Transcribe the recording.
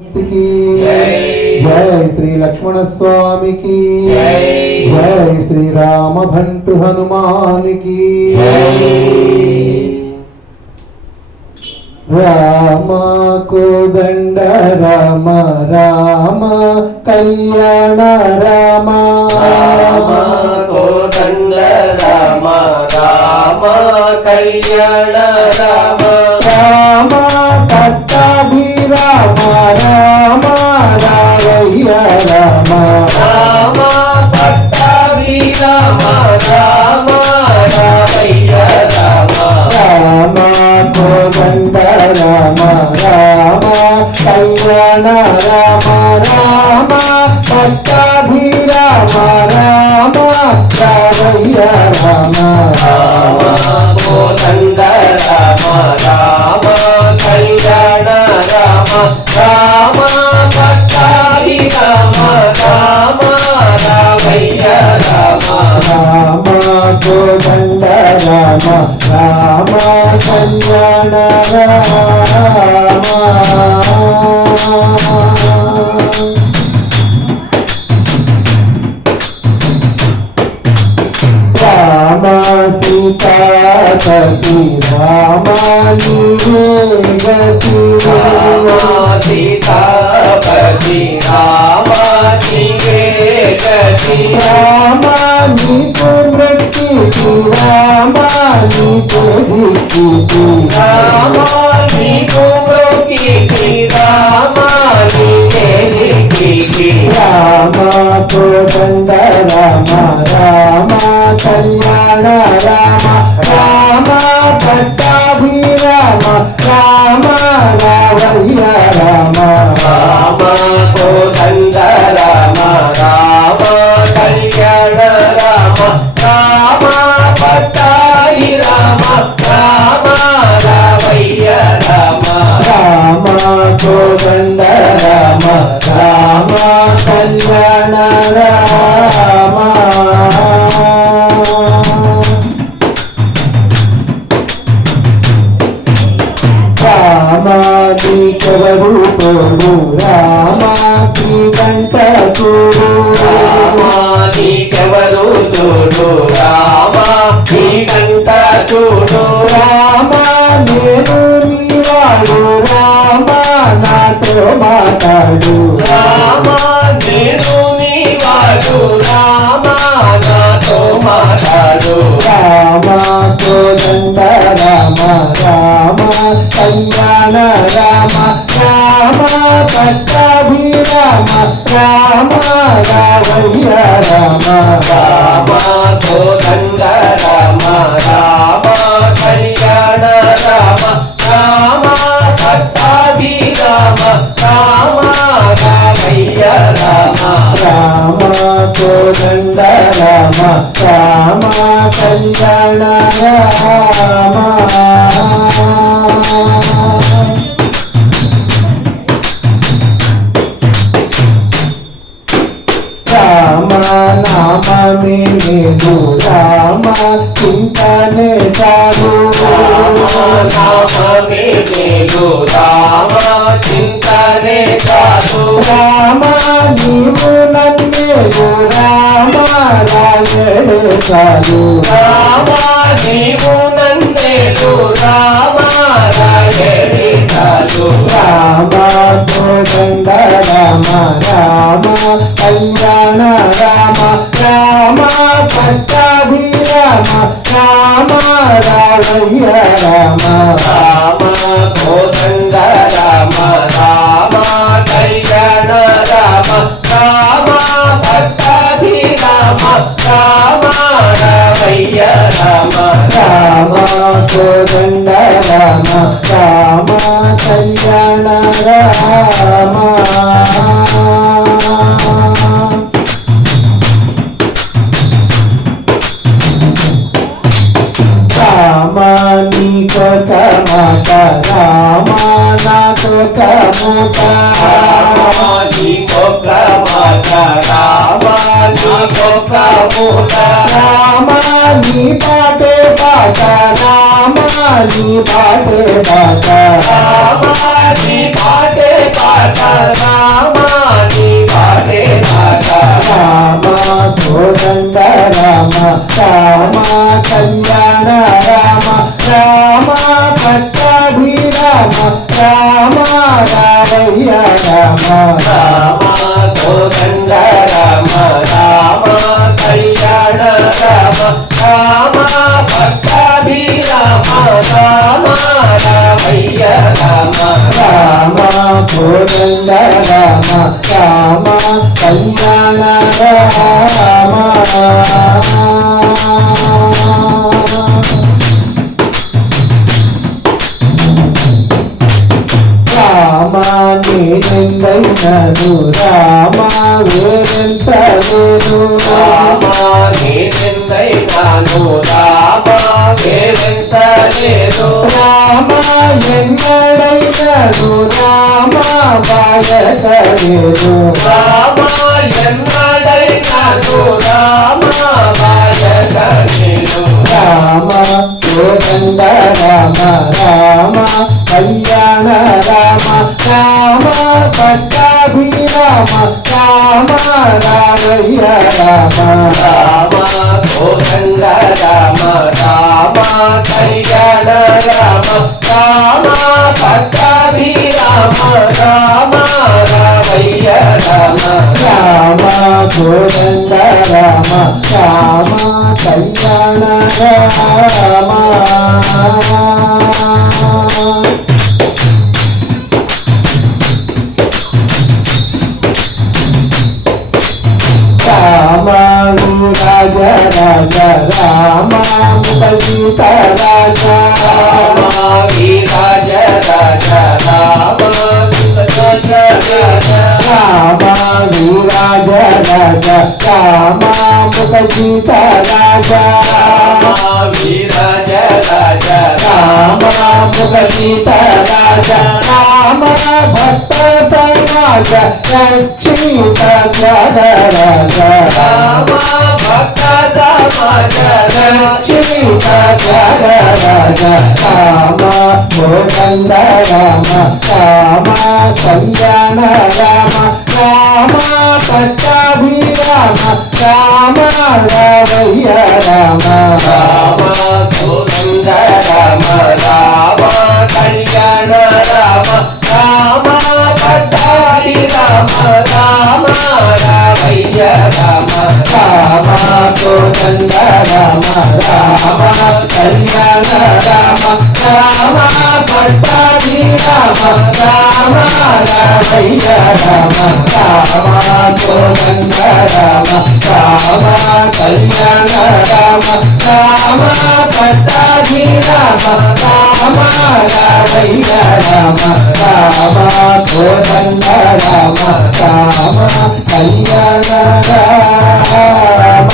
జై. శ్రీ లక్ష్మణ స్వామికి జై శ్రీ రామ భంటు హనుమానికి. రామ కోదండ రామ రామ కళ్యాణ రామ. రామ కోదండ రామ రామ కళ్యాణ రామ. రామ పట్టాభి రావయ్య రామ కళ్యాణ రామ రామ సీతా గతి రామ సీతాపతి రామ గతి రామ నీకు నీ చెదికి రామ నీకు మ్రోకికి రామ నీకే దిక్కికి రామ కోదండ రామ రామ కళ్యాణ రామ రామ పట్టాభి రామ రామ రావయ్య రామ. రామ కోదండ రామ రామ కళ్యాణ రామ రామ నీకెవరు తోడు రామ కంట చూడు. రామ నీకెవరు చూడు? రామ నీ గంట చూడు. రామ నేను నీవాడు రామ నాతో మాట్లాడు. రామ నేను నీ వాడు రామ నాతో మాట్లాడు. పట్టాభి రామ రామ రావయ్య రామ రామ కోదండ రామ రామ కళ్యాణ రామ రామ పట్టాభి రామ రామ రామయ్య రామ రామ కోదండ రామ రామ కళ్యాణ రామ నామమే రామ చింతనే చాలు రామ నామమే మేలు రామ చింతనే చాలు రామ నీవు నన్నేలు రామ రాజే చాలు రామ నీవు నన్నేలు రామ రాయరి చాలు రామ కోదండ రామ రామ కళ్యాణ పట్టాభిరామ రామ రామ రామ రామ కోదండ రామ రామ కళ్యాణ రామ రామ పట్టాభిరామ రామ రామ రామయ్య రామ రామ కోదండ రామ రామ కళ్యాణ రామ రామాని పాటే పాట రామాని పాటే పాట రామాని పాటే పాట రామాని పాటే పాట రామ గోరండ రామ రామ కళ్యాణ రామ రామ కోదండ రామ రామ కళ్యాణ రామ రామ పట్టాభిరామ రామ రామయ్య రామ రామ కోదండ రామ రామ కళ్యాణ వేరించలేను రామ నేనెన్నైనాను రామ వేరెంతలేదు రామ ఎన్నడైనను? రామ బాయకలేదు రామ రామయ్య రామ రామ కోదండ రామ రామ కళ్యాణ రామ రామ పట్టాభి రామ రామ రామయ్య రామ రామ కోదండ రామ రామ కళ్యాణ రామ. రాజ రాజ రామ సీత రాజ రామ వీరాజ రాజ రామ రాజ రామ రాజ రామ సీత రాజ రామ వీరాజ రాజ రామ సీత రాజ రామ భక్త సమాజ రక్షిత జగ రాజ రామ భక్త సమాజ రక్షిత జగ రాజ రామ కోదండ రామ రామ కళ్యాణ రామ రామ పట్టాభిరామ రామ రామయ్య రామ రామ గోవింద రామ రామ కళ్యాణ రామ రామ పట్టాభి రామ రామ రామయ్య రామ రామ కోదండ రామ రామ కళ్యాణ రామ రామ పట్టాభి రామ రామ రామయ్య రామ రామ గోరంగ రామ రామ కళ్యాణ రామ రామ పట్టాభి రామ రామ రామయ్య రామ రామ గోరంగ రామ రామ కళ్యాణ రామ